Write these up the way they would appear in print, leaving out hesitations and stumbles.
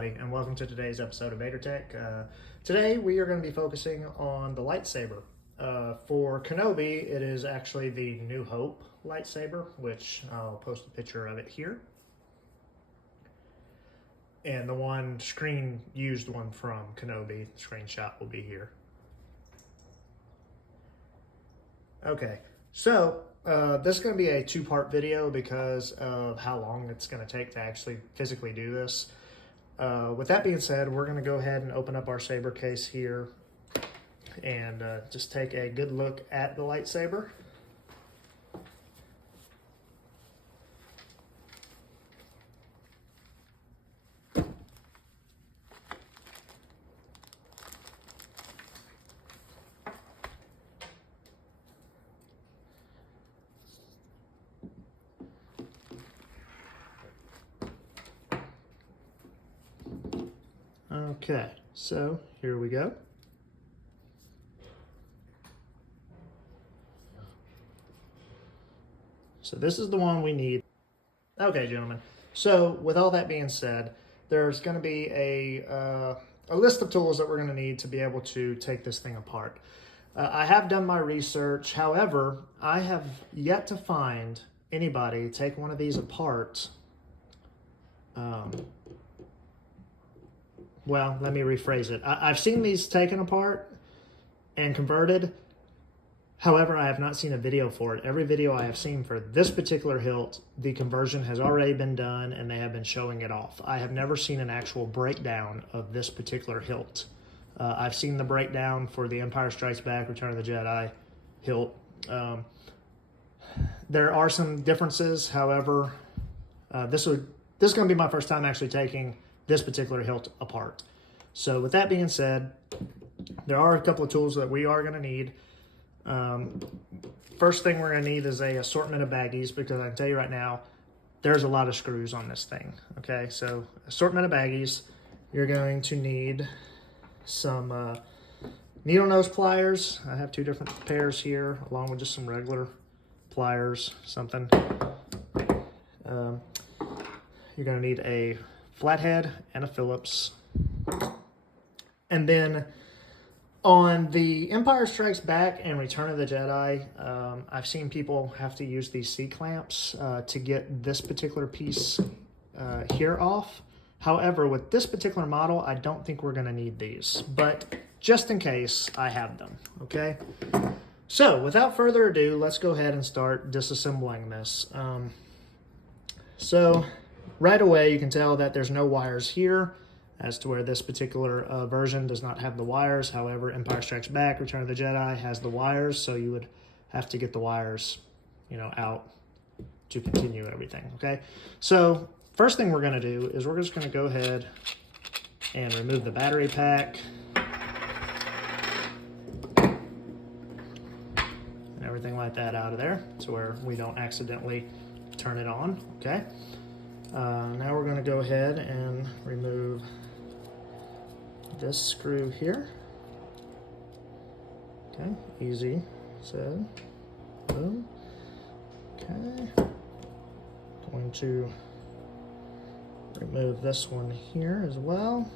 everybody, and welcome to today's episode of Vader Tech. Today we are going to be focusing on the lightsaber. For Kenobi, it is actually the New Hope lightsaber, which I'll post a picture of it here. And the used one from Kenobi, the screenshot will be here. Okay, so this is going to be a two-part video because of how long it's going to take to actually physically do this. With that being said, we're going to go ahead and open up our saber case here and just take a good look at the lightsaber. Okay, so here we go. So this is the one we need. Okay, gentlemen. So with all that being said, there's going to be a list of tools that we're going to need to be able to take this thing apart. I have done my research. However, I have yet to find anybody take one of these apart. Well, let me rephrase it. I've seen these taken apart and converted. However, I have not seen a video for it. Every video I have seen for this particular hilt, the conversion has already been done and they have been showing it off. I have never seen an actual breakdown of this particular hilt. I've seen the breakdown for the Empire Strikes Back, Return of the Jedi hilt. There are some differences. However, this is going to be my first time actually taking this particular hilt apart. So with that being said, there are a couple of tools that we are going to need. First thing we're going to need is a assortment of baggies, because I can tell you right now, there's a lot of screws on this thing. Okay, so assortment of baggies. You're going to need some needle nose pliers. I have two different pairs here, along with just some regular pliers, something. You're going to need a flathead and a Phillips. And then on the Empire Strikes Back and Return of the Jedi, I've seen people have to use these C-clamps to get this particular piece here off. However, with this particular model, I don't think we're going to need these. But just in case, I have them, okay? So, without further ado, let's go ahead and start disassembling this. So, right away, you can tell that there's no wires here, as to where this particular version does not have the wires. However, Empire Strikes Back, Return of the Jedi has the wires, so you would have to get the wires, out to continue everything, okay? So, first thing we're gonna do is we're just gonna go ahead and remove the battery pack. And everything like that out of there, to where we don't accidentally turn it on, okay? Now we're gonna go ahead and remove this screw here. Okay, easy said. Boom. Okay. Going to remove this one here as well.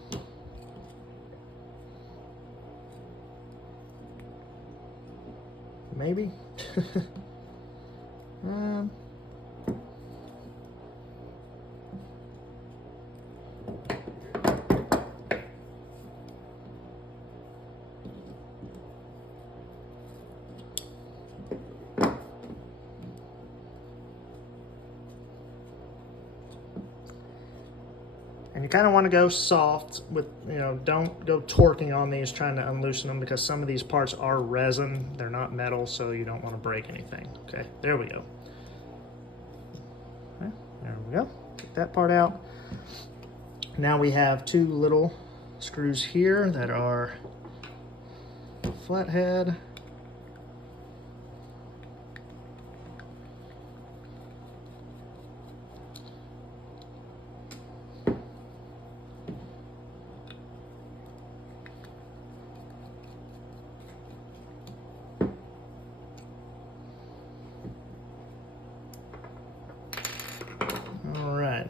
Maybe. And you kind of want to go soft with, don't go torquing on these trying to unloosen them, because some of these parts are resin. They're not metal, so you don't want to break anything. Okay, there we go. Okay, there we go. Get that part out. Now we have two little screws here that are flathead.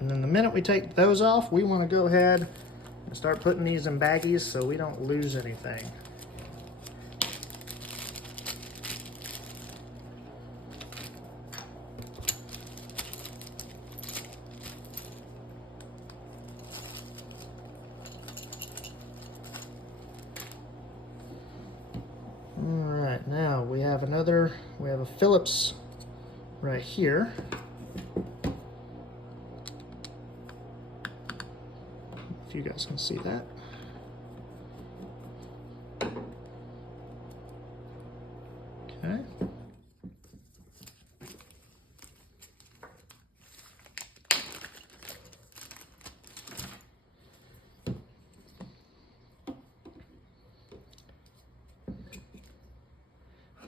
And then the minute we take those off, we want to go ahead And start putting these in baggies so we don't lose anything. Alright, now we have a Phillips right here. If you guys can see that. Okay.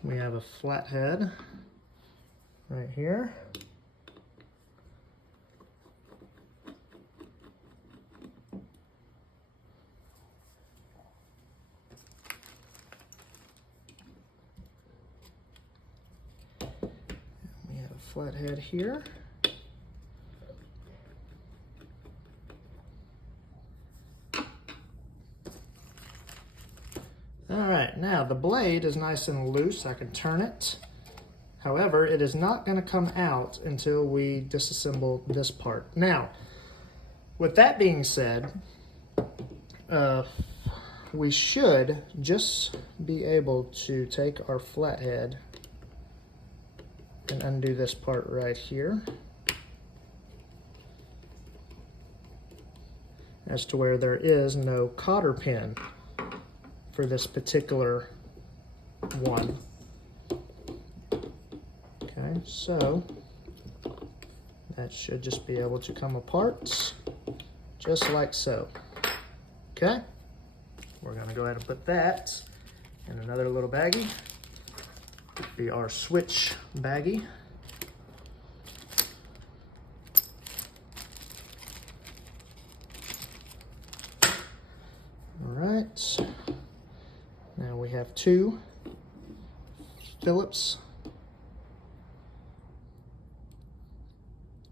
We have a flathead right here. We have a flathead here. All right, now the blade is nice and loose. I can turn it. However, it is not going to come out until we disassemble this part. Now, with that being said, we should just be able to take our flathead and undo this part right here, as to where there is no cotter pin for this particular one. Okay, so that should just be able to come apart just like so. Okay, we're gonna go ahead and put that in another little baggie. It'll be our switch baggie. All right. Now we have two Phillips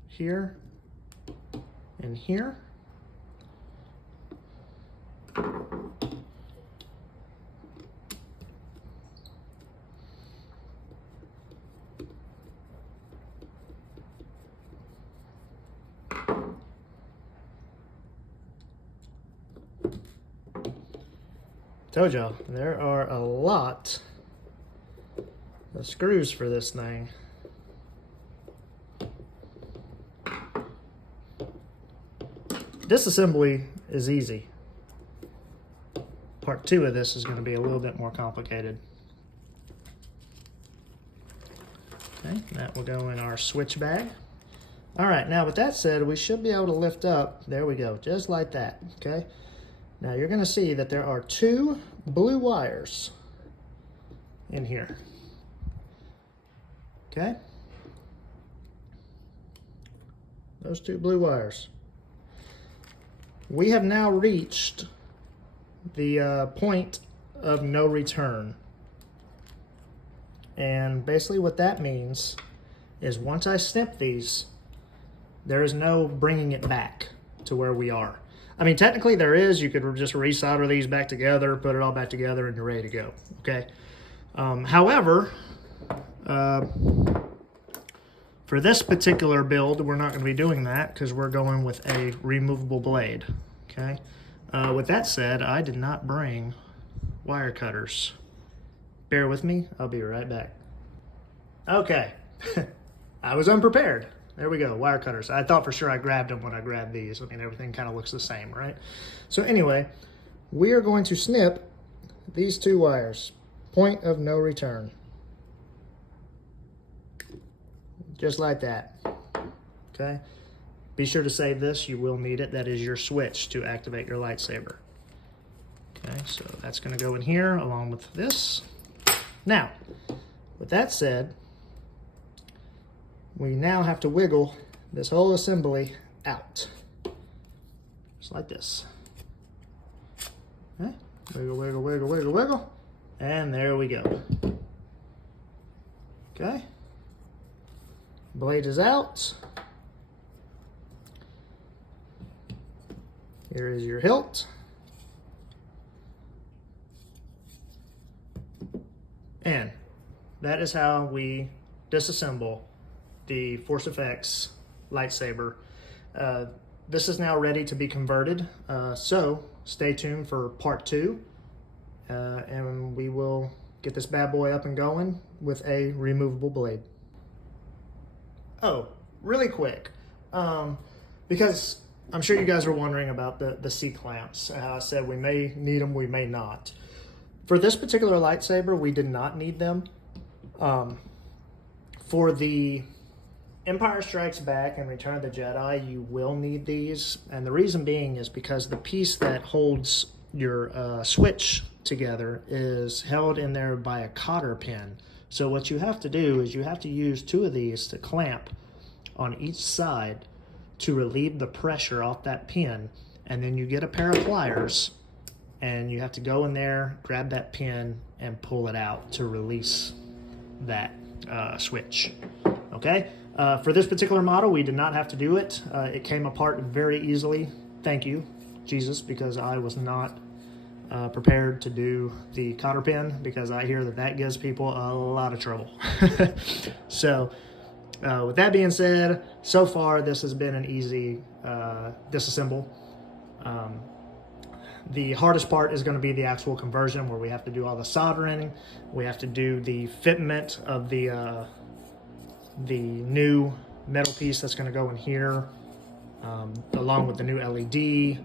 here and here. Told y'all, there are a lot of screws for this thing. Disassembly is easy. Part 2 of this is going to be a little bit more complicated. Okay, that will go in our switch bag. All right, now with that said, we should be able to lift up. There we go, just like that, okay? Now you're going to see that there are two blue wires in here. Okay? Those two blue wires. We have now reached the point of no return. And basically what that means is once I snip these, there is no bringing it back to where we are. I mean, technically there is. You could just resolder these back together, put it all back together, and you're ready to go, okay? However, for this particular build, we're not going to be doing that because we're going with a removable blade, okay? With that said, I did not bring wire cutters. Bear with me. I'll be right back. Okay. I was unprepared. There we go, wire cutters. I thought for sure I grabbed them when I grabbed these. I mean, everything kind of looks the same, right? So anyway, we are going to snip these two wires. Point of no return. Just like that, okay? Be sure to save this, you will need it. That is your switch to activate your lightsaber. Okay, so that's gonna go in here along with this. Now, with that said, we now have to wiggle this whole assembly out. Just like this. Okay, wiggle, wiggle, wiggle, wiggle, wiggle. And there we go. Okay. Blade is out. Here is your hilt. And that is how we disassemble the Force FX lightsaber. This is now ready to be converted, so stay tuned for part 2, and we will get this bad boy up and going with a removable blade. Oh, really quick, because I'm sure you guys are wondering about the C-clamps. I said we may need them, we may not. For this particular lightsaber, we did not need them. For the Empire Strikes Back and Return of the Jedi, you will need these. And the reason being is because the piece that holds your switch together is held in there by a cotter pin. So what you have to do is you have to use 2 of these to clamp on each side to relieve the pressure off that pin. And then you get a pair of pliers and you have to go in there, grab that pin, and pull it out to release that switch. Okay? For this particular model, we did not have to do it. It came apart very easily. Thank you, Jesus, because I was not prepared to do the cotter pin, because I hear that gives people a lot of trouble. So, with that being said, so far this has been an easy disassemble. The hardest part is going to be the actual conversion, where we have to do all the soldering. We have to do the fitment of the new metal piece that's going to go in here, along with the new LED.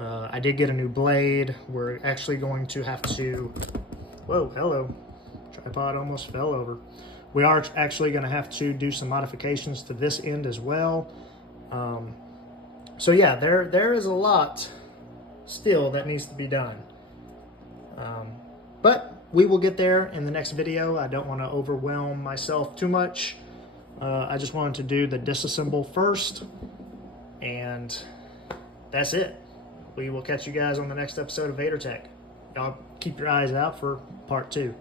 I did get a new blade. We're actually going to have to... Whoa, hello. Tripod almost fell over. We are actually going to have to do some modifications to this end as well. So yeah, there is a lot still that needs to be done. But we will get there in the next video. I don't want to overwhelm myself too much. I just wanted to do the disassemble first, and that's it. We will catch you guys on the next episode of Vader Tech. Y'all keep your eyes out for part 2.